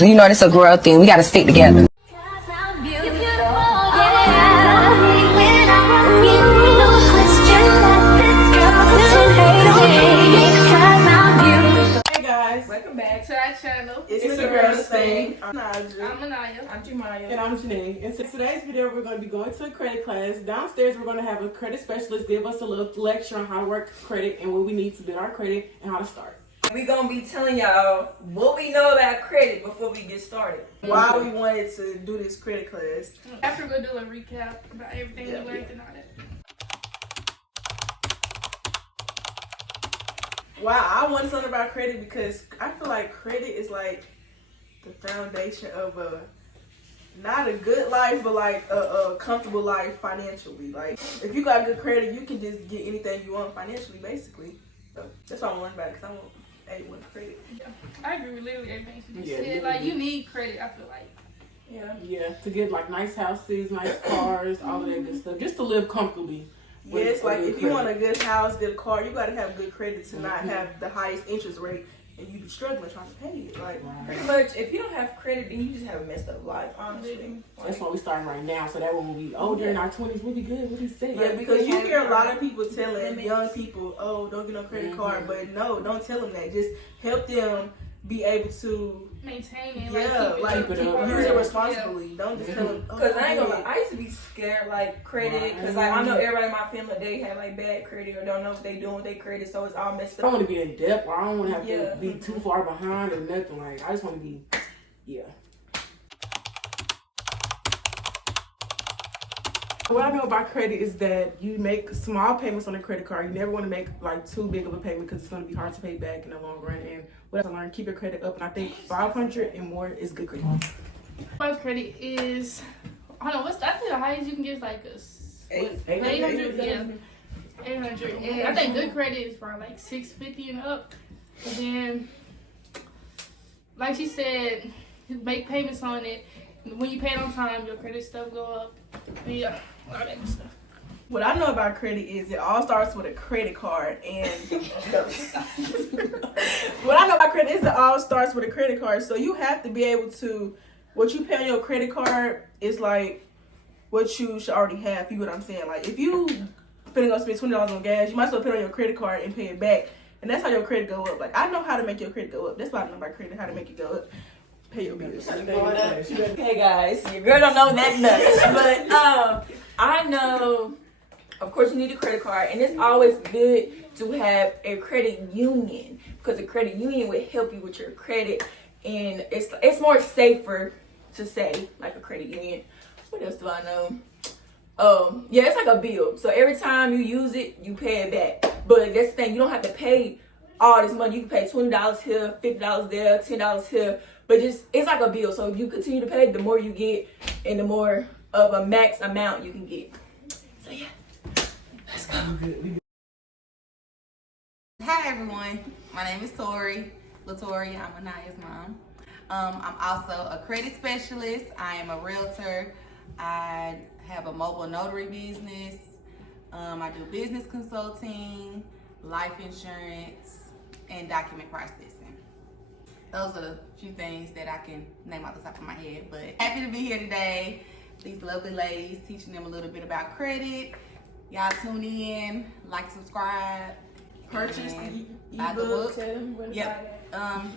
You know, it's a girl thing. We gotta stick together. Welcome back to our channel. It's the Girlies Thing. I'm Anaya. I'm Jemaya. And I'm Janine. In today's video, we're going to be going to a credit class. Downstairs, we're going to have a credit specialist give us a little lecture on how to work credit and what we need to build our credit and how to start. We're going to be telling y'all what we know about credit before we get started. Why we wanted to do this credit class. After we're going to do a recap about everything we learned and all that. Wow, I want something about credit because I feel like credit is like the foundation of not a good life, but like a comfortable life financially. Like if you got good credit, you can just get anything you want financially, basically. So that's why I want about it, because I want A1 credit. Yeah, I agree with literally everything she just said. Like you need credit, I feel like. Yeah, to get like nice houses, nice cars, all of that good stuff, just to live comfortably. Yes, like if you want a good house, good car, you gotta have good credit to not have the highest interest rate and you be struggling trying to pay it. Like pretty much, if you don't have credit, then you just have a messed up life, honestly. That's why we starting right now, so that when we be older in our 20s, we'll be good. We'll be safe. Yeah, because you hear a lot of people telling young people, "Oh, don't get no credit card," but no, don't tell them that. Just help them be able to maintain it. Keep it responsibly. Yeah. Don't just tell them. Because I ain't gonna lie, I used to be scared like credit, because like I know everybody in my family, they have like bad credit or don't know what they doing with their credit, so it's all messed up. I don't want to be in debt, or I don't want to have to be too far behind or nothing. Like I just want to be, What I know about credit is that you make small payments on a credit card. You never want to make like too big of a payment because it's going to be hard to pay back in the long run. And what I learned, keep your credit up. And I think 500 and more is good credit. First credit is, I don't know, I think the highest you can get is like 800. Yeah, 800. And I think good credit is for like 650 and up. And then, like she said, make payments on it. When you pay it on time, your credit stuff go up. Yeah, all that good stuff. What I know about credit is it all starts with a credit card, and what I know about credit is it all starts with a credit card. So you have to be able to, what you pay on your credit card is like what you should already have. You know what I'm saying? Like if you finna go spend $20 on gas, you might as well put it on your credit card and pay it back, and that's how your credit go up. Like I know how to make your credit go up. That's what I know about credit, how to make it go up. Pay your bills. Okay, guys, your girl don't know that much, but I know, of course, you need a credit card, and it's always good to have a credit union because a credit union will help you with your credit, and it's more safer to say like a credit union. What else do I know? Yeah, it's like a bill. So every time you use it, you pay it back. But that's the thing, you don't have to pay all this money. You can pay $20 here, $50 there, $10 here. But it's like a bill. So if you continue to pay, the more you get and the more of a max amount you can get. So yeah, let's go. Hi everyone, my name is Tori. LaToria, I'm Anaya's mom. I'm also a credit specialist. I am a realtor. I have a mobile notary business. I do business consulting, life insurance, and document processing. Those are a few things that I can name off the top of my head, but happy to be here today. These lovely ladies teaching them a little bit about credit. Y'all tune in, like, subscribe, purchase buy the book. Yep.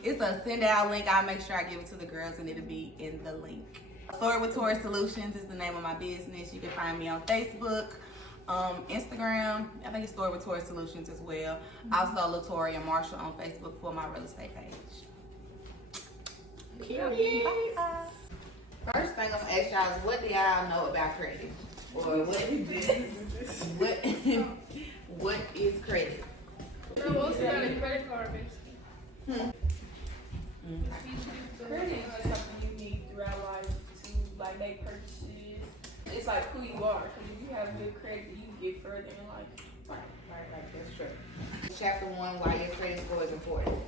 It's a send out link. I'll make sure I give it to the girls and it'll be in the link. Story with Tori Solutions is the name of my business. You can find me on Facebook, Instagram. I think it's Story with Tori Solutions as well. Also LaToria Marshall on Facebook for my real estate page. First thing I'm gonna ask y'all is what do y'all know about credit? Or what is credit? Girl, what's about a credit card, basically? Credit is just something you need throughout life to like make purchases. It's like who you are, because if you have good credit, you can get further in life. Right, that's true. Chapter 1, why your credit score is important.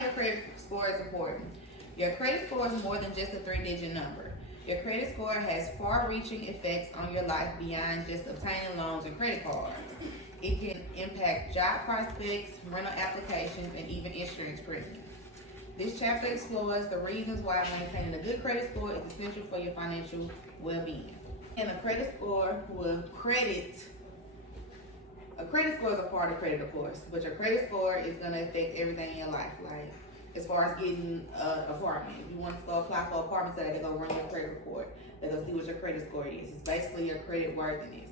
Your credit score is important. Your credit score is more than just a 3-digit number. Your credit score has far-reaching effects on your life beyond just obtaining loans and credit cards. It can impact job prospects, rental applications, and even insurance premiums. This chapter explores the reasons why maintaining a good credit score is essential for your financial well-being. And a credit score will a credit score is a part of credit, of course, but your credit score is going to affect everything in your life. Like, as far as getting an apartment, if you want to go apply for an apartment today, they're going to run your credit report. They're going to see what your credit score is. It's basically your credit worthiness.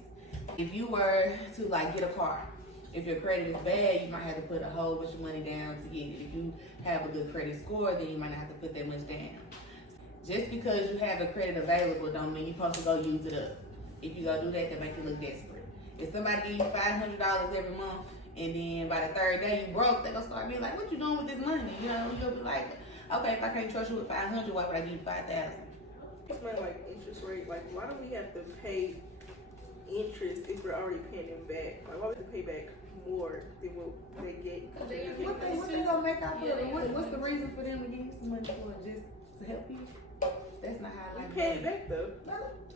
If you were to like get a car, if your credit is bad, you might have to put a whole bunch of money down to get it. If you have a good credit score, then you might not have to put that much down. Just because you have the credit available don't mean you're supposed to go use it up. If you go do that, make you look desperate. If somebody give you $500 every month, and then by the third day you broke, they're gonna start being like, "What you doing with this money?" You know, you'll be like, "Okay, if I can't trust you with $500, why would I give you $5,000?" It's not like interest rate. Like, why do we have to pay interest if we're already paying them back? Like, why would they pay back more than what they get? What they gonna make out for it? What's the reason for them to give you some money for it? Just to help you? That's not how I like You pay it back though.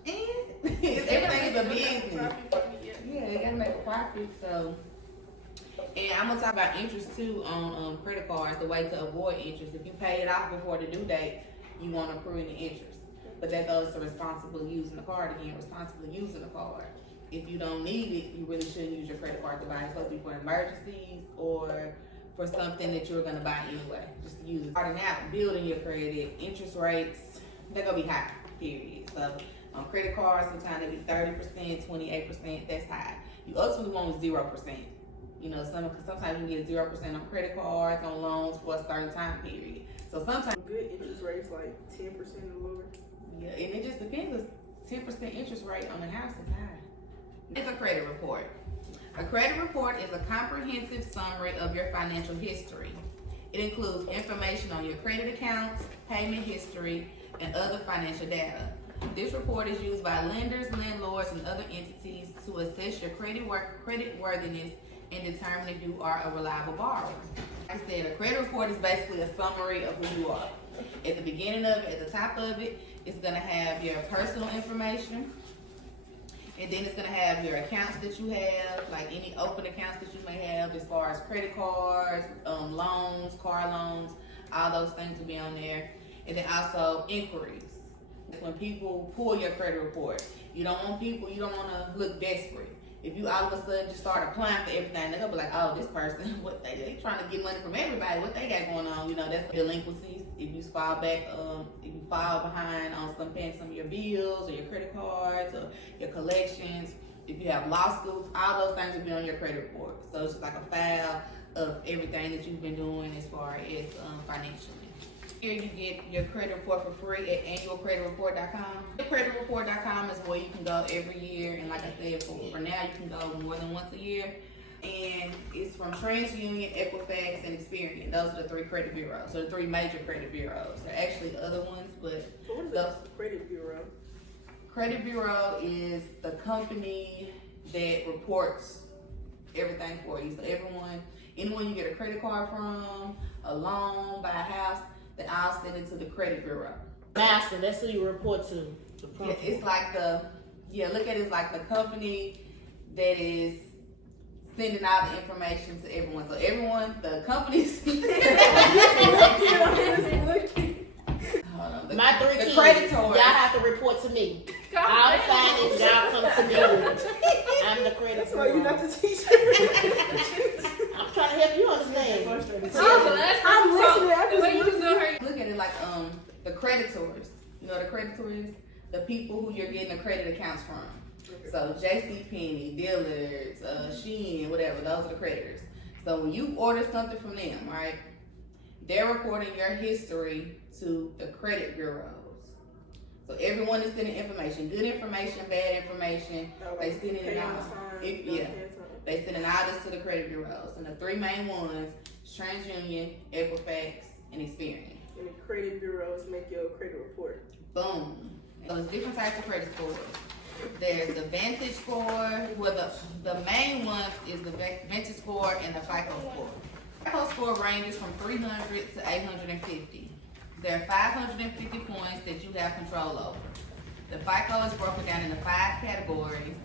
And everything is a business. Yeah, they gotta make a profit. So, and I'm gonna talk about interest too on credit cards. The way to avoid interest. If you pay it off before the due date, you won't accrue any interest. But that goes to responsibly using the card again. Responsibly using the card. If you don't need it, you really shouldn't use your credit card to buy. It's supposed to be for emergencies or for something that you're gonna buy anyway. Just use it. Starting out, building your credit, interest rates, they're gonna be high. Period. So. On credit cards, sometimes they be 30%, 28%. That's high. You ultimately want 0%. You know, sometimes you get 0% on credit cards, on loans for a certain time period. So sometimes Good interest rates like 10% or lower. yeah, and it just depends. 10% interest rate on the house is high. It's a credit report. A credit report is a comprehensive summary of your financial history. It includes information on your credit accounts, payment history, and other financial data. This report is used by lenders, landlords, and other entities to assess your credit worthiness and determine if you are a reliable borrower. Like I said, a credit report is basically a summary of who you are. At the beginning of it, at the top of it, it's going to have your personal information. And then it's going to have your accounts that you have, like any open accounts that you may have as far as credit cards, loans, car loans, all those things will be on there. And then also inquiries. When people pull your credit report, you don't want to look desperate. If you all of a sudden just start applying for everything, they're going to be like, "Oh, this person, what they trying to get money from everybody, what they got going on?" You know, that's delinquencies. If you fall behind on paying some of your bills or your credit cards or your collections, if you have lawsuits, all those things will be on your credit report. So it's just like a file of everything that you've been doing as far as financially. Here you get your credit report for free at annualcreditreport.com. Creditreport.com is where you can go every year, and like I said, for now you can go more than once a year. And it's from TransUnion, Equifax, and Experian. Those are the three credit bureaus, so the three major credit bureaus. There are actually other ones, but So what is the credit bureau? Credit bureau is the company that reports everything for you. So anyone you get a credit card from, a loan, buy a house, they all send it to the credit bureau. Master, that's who you report to. Yeah, it's like look at it as like the company that is sending out the information to everyone. So the companies. My three kids, creditors. y'all have to report to me. All the finance, y'all come to me. I'm the credit That's why you're not the teacher. I'm trying to help you understand. I'm listening. Look at it like the creditors. You know the creditors, the people who you're getting the credit accounts from. So JCPenney, Dillard's, Shein, whatever, those are the creditors. So when you order something from them, right, they're reporting your history to the credit bureaus. So everyone is sending information, good information, bad information. They send it out. They send all this to the credit bureaus. And the three main ones is TransUnion, Equifax, and Experian. And the credit bureaus make your credit report. Boom. So there's different types of credit scores. There's the Vantage score. Well, the main ones is the Vantage score and the FICO score. FICO score ranges from 300 to 850. There are 550 points that you have control over. The FICO is broken down into 5 categories,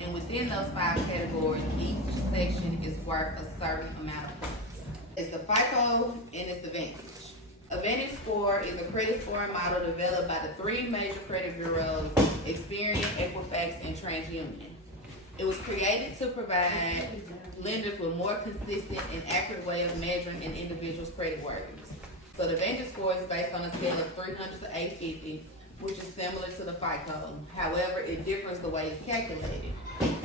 and within those 5 categories, each section is worth a certain amount of points. It's the FICO and it's the Vantage. A Vantage Score is a credit scoring model developed by the three major credit bureaus, Experian, Equifax, and TransUnion. It was created to provide lenders with more consistent and accurate way of measuring an individual's creditworthiness. So the Vantage Score is based on a scale of 300 to 850, which is similar to the FICO. However, it differs the way it's calculated.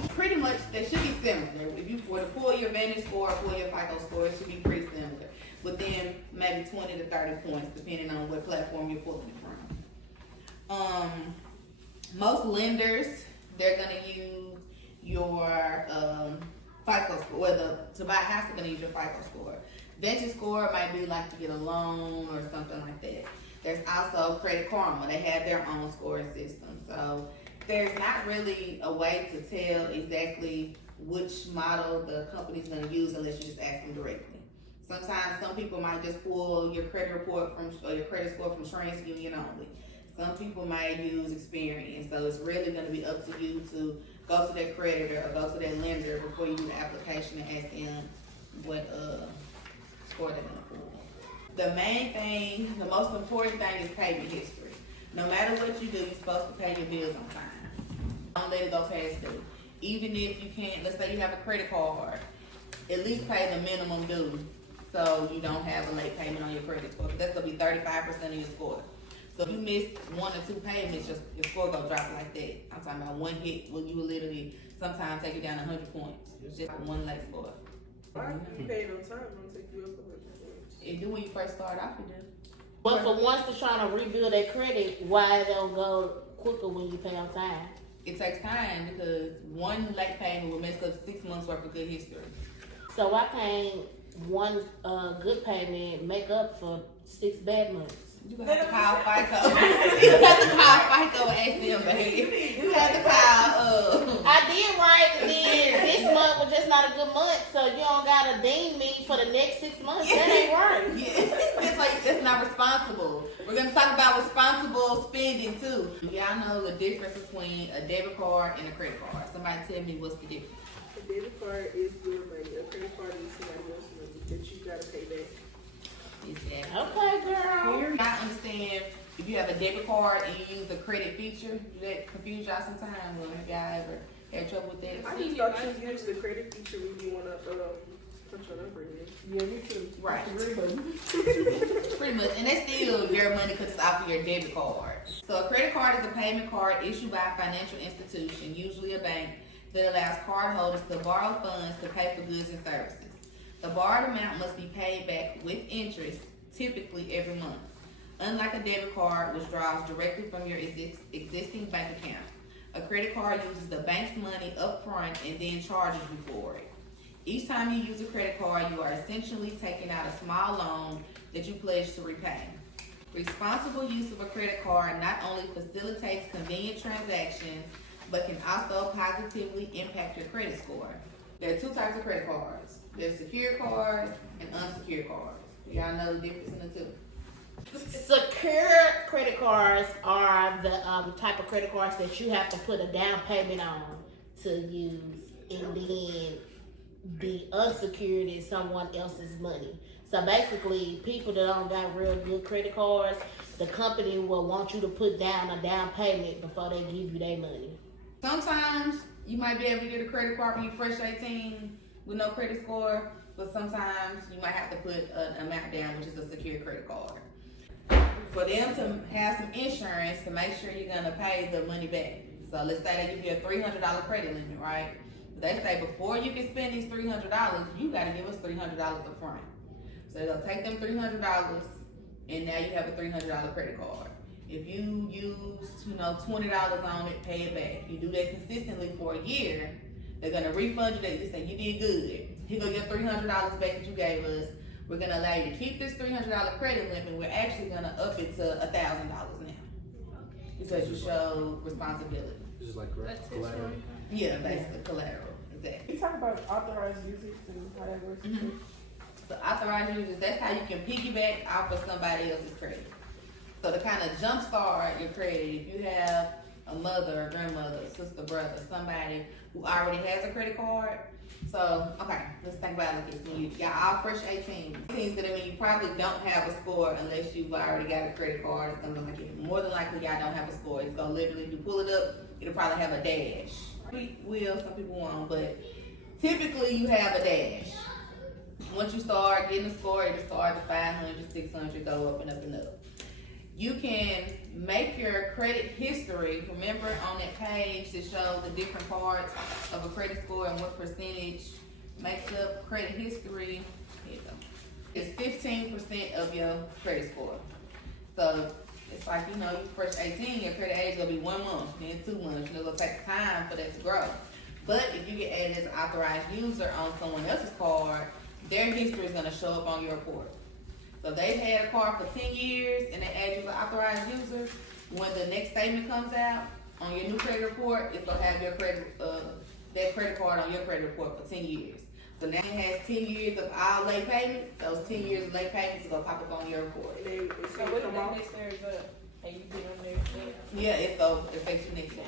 Pretty much, they should be similar. If you were to pull your Vantage Score or pull your FICO score, it should be pretty similar. Within maybe 20 to 30 points, depending on what platform you're pulling it from. Most lenders, they're gonna use your FICO score. To buy a house, they're gonna use your FICO score. Vantage Score might be like to get a loan or something like that. There's also Credit Karma. They have their own scoring system. So there's not really a way to tell exactly which model the company's gonna use unless you just ask them directly. Sometimes some people might just pull your credit report or your credit score from TransUnion only. Some people might use Experian. So it's really gonna be up to you to go to that creditor or go to that lender before you do the application and ask them what score they're gonna pull. The main thing, the most important thing is payment history. No matter what you do, you're supposed to pay your bills on time. Don't let it go past due. Even if you can't, let's say you have a credit card, at least pay the minimum due so you don't have a late payment on your credit score. That's gonna be 35% of your score. So if you miss 1 or 2 payments, your score gonna drop like that. I'm talking about one hit where you will literally sometimes take you down 100 points. It's just one late score. Why you paying on time? Don't take you up 100 points. It do when you first start off, it do. But for ones that's trying to rebuild their credit, why they don't go quicker when you pay on time? It takes time because one late payment will mess up 6 months worth of good history. So why can't one good payment make up for 6 bad months? You have to call FICO. You have to call FICO and ask them, baby. You have to call. I did right, and then this month was just not a good month, so you don't gotta deem me for the next 6 months. That ain't right. Yeah, it's like that's not responsible. We're gonna talk about responsible spending too. Y'all know the difference between a debit card and a credit card. Somebody tell me what's the difference. A debit card is your money. A credit card is somebody else's money that you gotta pay back. Exactly. Okay, girl. I understand if you have a debit card and you use the credit feature, does that confuse y'all sometimes? Well, have y'all ever had trouble with that? I just thought you used the credit feature when you wanna put your number in. Yeah, me too. Right. Pretty much. And that's still your money because it's off of your debit card. So a credit card is a payment card issued by a financial institution, usually a bank, that allows cardholders to borrow funds to pay for goods and services. The borrowed amount must be paid back with interest, typically every month. Unlike a debit card, which draws directly from your existing bank account, a credit card uses the bank's money up front and then charges you for it. Each time you use a credit card, you are essentially taking out a small loan that you pledge to repay. Responsible use of a credit card not only facilitates convenient transactions, but can also positively impact your credit score. There are 2 types of credit cards. There's secured cards and unsecured cards. Y'all know the difference in the 2. Secure credit cards are the type of credit cards that you have to put a down payment on to use, and then the unsecured is someone else's money. So basically, people that don't got real good credit cards, the company will want you to put down a down payment before they give you their money. Sometimes you might be able to get a credit card when you're fresh 18 with no credit score, but sometimes you might have to put an amount down, which is a secure credit card. For them to have some insurance to make sure you're gonna pay the money back. So let's say they give you a $300 credit limit, right? They say before you can spend these $300, you gotta give us $300 up front. So they'll take them $300, and now you have a $300 credit card. If you use, $20 on it, pay it back. You do that consistently for a year, they're gonna refund you. They say you did good. Here go your $300 back that you gave us. We're gonna allow you to keep this $300 credit limit. We're actually gonna up it to $1,000 now because you show responsibility. This is like collateral. Yeah, basically collateral. Exactly. You talk about authorized users and how that works. Mm-hmm. So authorized users, that's how you can piggyback off of somebody else's credit. So to kind of jumpstart your credit, if you have a mother, a grandmother, a sister, brother, somebody who already has a credit card. So, okay, let's think about it like this. When y'all all fresh 18, means that you probably don't have a score unless you've already got a credit card. It's gonna look like it. More than likely, y'all don't have a score. It's gonna literally, if you pull it up, it'll probably have a dash. We will, some people won't, but typically you have a dash. Once you start getting a score, it'll start to 500, 600, go up and up and up. You can make your credit history, remember on that page that shows the different parts of a credit score and what percentage makes up credit history. Here you go. It's 15% of your credit score. So it's like, you fresh 18, your credit age is gonna be 1 month, then 2 months. It's gonna take time for that to grow. But if you get added as an authorized user on someone else's card, their history is gonna show up on your report. So if they've had a card for 10 years and they add you as an authorized user, when the next statement comes out on your new credit report, it's gonna have your that credit card on your credit report for 10 years. So now it has 10 years of all late payments. Those 10 years of late payments are gonna pop up on your report. So what if that next year is up and you get on there? Yeah, it's gonna affect you next year.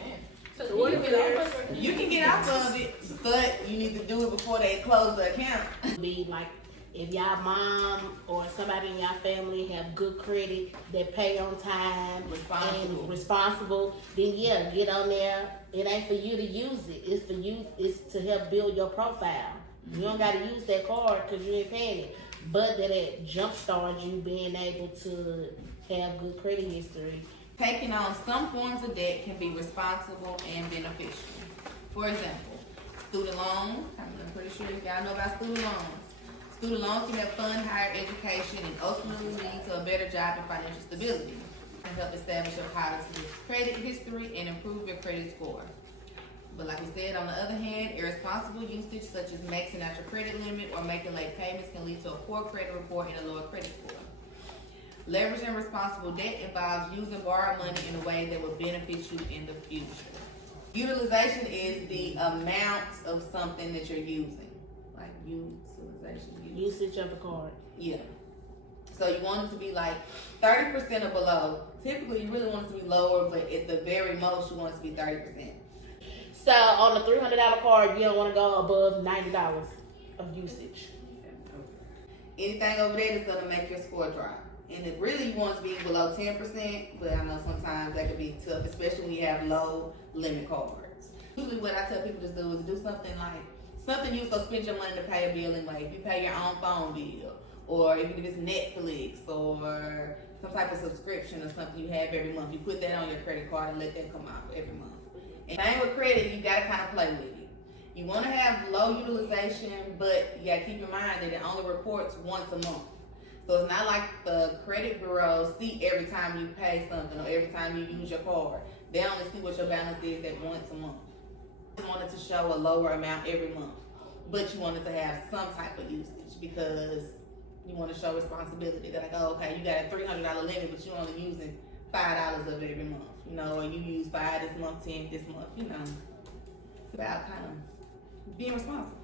So what if it You can get out of it, but you need to do it before they close the account. Be like, if y'all mom or somebody in y'all family have good credit, that pay on time and responsible, then yeah, get on there. It ain't for you to use it. It's for you. It's to help build your profile. You don't got to use that card because you ain't paying it. But that it jumpstarts you being able to have good credit history. Taking on some forms of debt can be responsible and beneficial. For example, student loans. I'm pretty sure y'all know about student loans. Student loans can help fund higher education and ultimately lead to a better job and financial stability. And help establish your policy credit history and improve your credit score. But like we said, on the other hand, irresponsible usage such as maxing out your credit limit or making late payments can lead to a poor credit report and a lower credit score. Leveraging responsible debt involves using borrowed money in a way that will benefit you in the future. Utilization is the amount of something that you're using. Like Usage of the card. Yeah. So you want it to be like 30% or below. Typically, you really want it to be lower, but at the very most, you want it to be 30%. So on the $300 card, you don't want to go above $90 of usage. Anything over there is going to make your score drop. And it really you want it to be below 10%, but I know sometimes that could be tough, especially when you have low limit cards. Usually what I tell people to do is do something like, something you go spend your money to pay a bill anyway. If you pay your own phone bill, or if it's Netflix, or some type of subscription or something you have every month, you put that on your credit card and let that come out every month. And same with credit, you gotta kind of play with it. You wanna have low utilization, but you gotta keep in mind that it only reports once a month. So it's not like the credit bureaus see every time you pay something or every time you use your card. They only see what your balance is at once a month. You want it to show a lower amount every month, but you want it to have some type of usage because you want to show responsibility. They're like, oh, okay, you got a $300 limit, but you're only using $5 of it every month, or you use 5 this month, 10 this month, It's about kind of being responsible.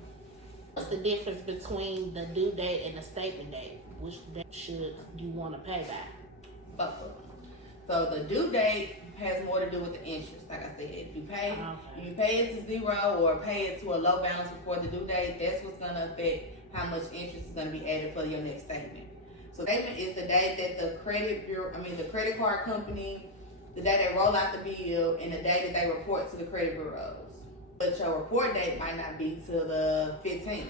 What's the difference between the due date and the statement date? Which date should you want to pay by? Both of them. So the due date has more to do with the interest. Like I said, if you pay it to 0 or pay it to a low balance before the due date, that's what's going to affect how much interest is going to be added for your next statement. So statement is the day that the credit card company, the day they roll out the bill, and the day that they report to the credit bureaus. But your report date might not be till the 15th.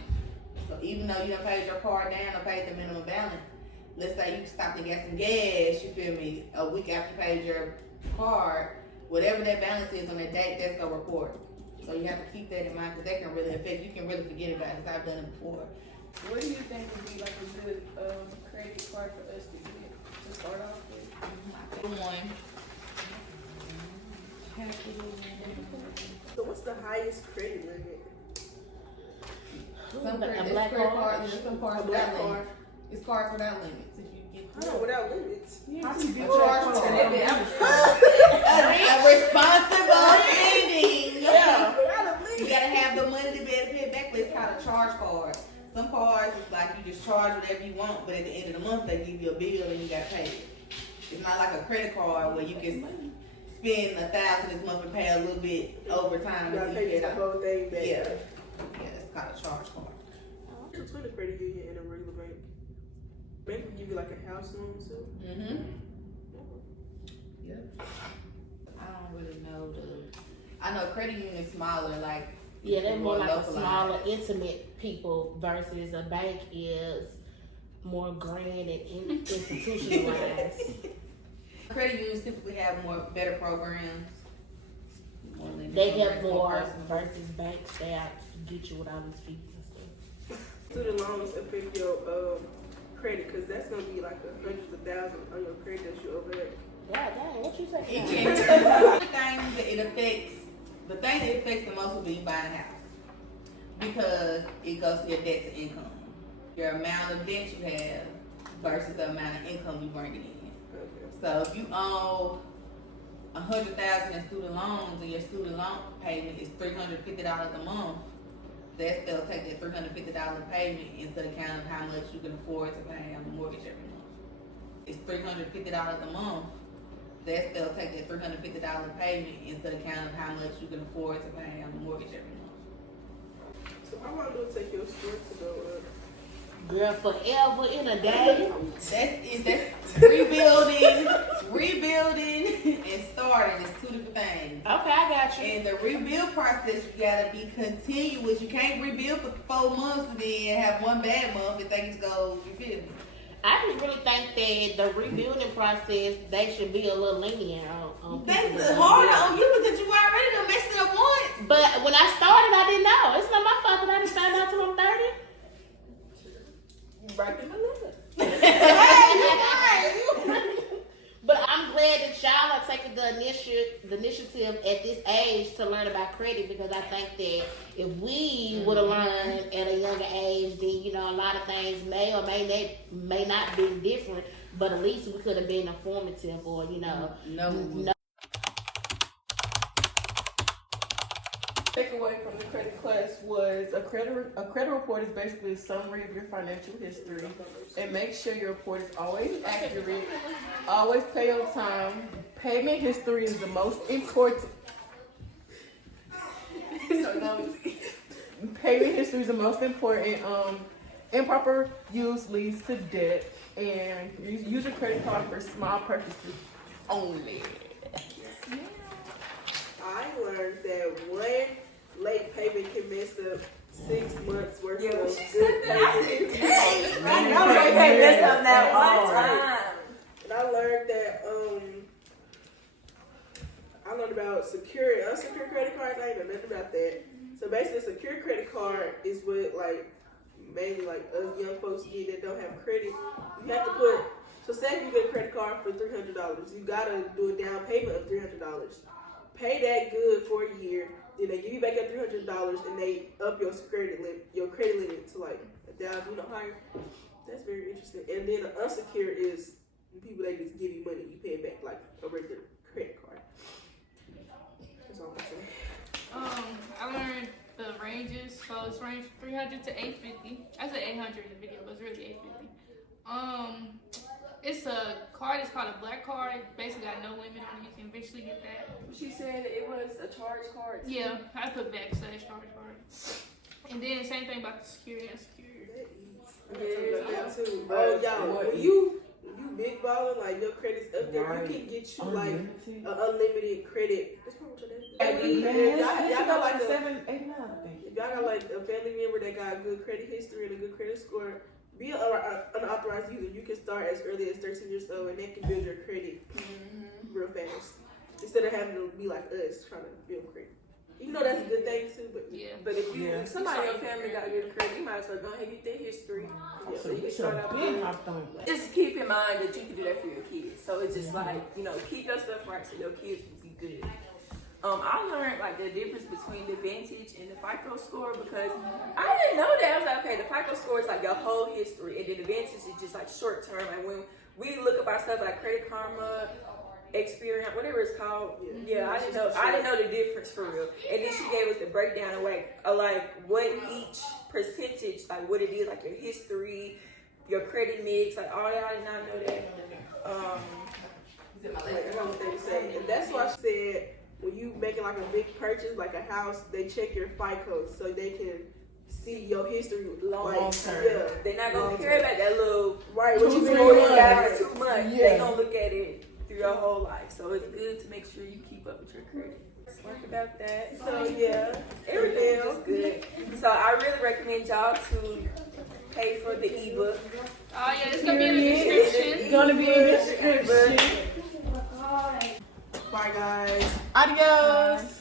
So even though you done paid your card down or paid the minimum balance, let's say you stopped and got some gas, you feel me, a week after you paid your card, whatever that balance is on that date, that's the report. So you have to keep that in mind because that can really affect, you can really forget about it. I've done it before. What do you think would be like a good credit card for us to get to start off with? One. So what's the highest credit limit? Some credit cards, there's some cards without limits. It's cards without limits. If you get Without limits. How do you get a responsible spending. Yeah, without a limit. You gotta have the money to be able to pay it back, but it's called a charge card. Some cards, it's like you just charge whatever you want, but at the end of the month, they give you a bill and you gotta pay it. It's not like a credit card where you can spend $1,000 this month and pay a little bit over time. You gotta pay the whole thing back. Yeah, it's called a charge card. Between a credit union and a regular bank. Bank will give you like a house loan too. Yep. I don't really know I know credit union is smaller, like Yeah, they're more like a localized. smaller, intimate people versus a bank is more grand and institutionalized. Credit unions typically have better programs. They have more versus banks. They have to get you with all these fees and stuff. Student loans affect your credit because that's gonna be like hundreds of thousands on your credit that you over there. God dang, what you say? It can. The thing that it affects the most will be buying a house because it goes to your debt to income, your amount of debt you have versus the amount of income you bring in. So if you owe $100,000 in student loans and your student loan payment is $350 a month, they'll take that $350 payment into account of how much you can afford to pay on the mortgage every month. It's $350 a month. They'll take that $350 payment into account of how much you can afford to pay on the mortgage every month. So how long do it take your score to go up? Girl, forever in a day. That's rebuilding, and starting is two different things. Okay, I got you. And the rebuild process, you gotta be continuous. You can't rebuild for 4 months and then have one bad month and things go, you feel me? I just really think that the rebuilding process, they should be a little lenient on people. That's harder on you because you already done messed it up once. But when I started, I didn't know. It's not my fault that I didn't find out till I'm 30. Right in the limit. But I'm glad that y'all are taking the initiative at this age to learn about credit, because I think that if we would have learned at a younger age, then a lot of things may or may not be different, but at least we could have been informative or no. Takeaway from the credit class was a credit report is basically a summary of your financial history, and make sure your report is always accurate, always pay on time. Payment history is the most important. Payment history is the most important. Improper use leads to debt, and use your credit card for small purchases only. I learned that one late payment can mess up 6 months worth of good payment. I know they can't mess up that one time. And I learned that I learned about secure and unsecured credit cards. I ain't know nothing about that. So basically, a secure credit card is what mainly us young folks get that don't have credit. You have to put, so say if you get a credit card for $300, you gotta do a down payment of $300. Pay that good for a year, then they give you back that $300 and they up your credit limit to $1,000, higher. That's very interesting. And then the unsecured is people that just give you money, you pay it back like a regular credit card. That's all I'm saying. I learned the ranges, so it's ranged 300 to 850. I said 800 in the video, but it's really 850. It's a card. It's called a black card. Basically, got no limit on it. You can eventually get that. She said it was a charge card. Yeah, I put backslash charge card. And then same thing about the secured and unsecured. That too. Oh, y'all, when you big balling, your credit's up there, you can get you an unlimited credit. That's probably what y'all got like $789, I think. If y'all got a family member that got a good credit history and a good credit score, be an unauthorized user. You can start as early as 13 years old, and that can build your credit real fast. Instead of having to be like us trying to build credit. Even though that's a good thing too, but But if somebody in your family got good credit, you might as well go ahead and get their history. So you can start out. Just keep in mind that you can do that for your kids. So it's just keep your stuff right so your kids will be good. I learned the difference between the vintage and the FICO score because I didn't know that. I was like, okay, the FICO score is your whole history, and then the vintage is just short term. And when we look up our stuff like Credit Karma, Experience, whatever it's called, I didn't know the difference for real. And then she gave us the breakdown of what each percentage, what it is, your history, your credit mix, all that. I did not know that. Like, that's what they say. And that's why I said when you making like a big purchase, like a house, they check your FICO so they can see your history long term. Yeah, they're not gonna care about that little right. What you been doing doing for 2 months. Yeah. They gonna look at it through your whole life. So it's good to make sure you keep up with your credit. Work about that. So yeah, Everything is good. So I really recommend y'all to pay for the ebook. Oh yeah, it's gonna be in the description. It's gonna be in the description. bye guys. Adios.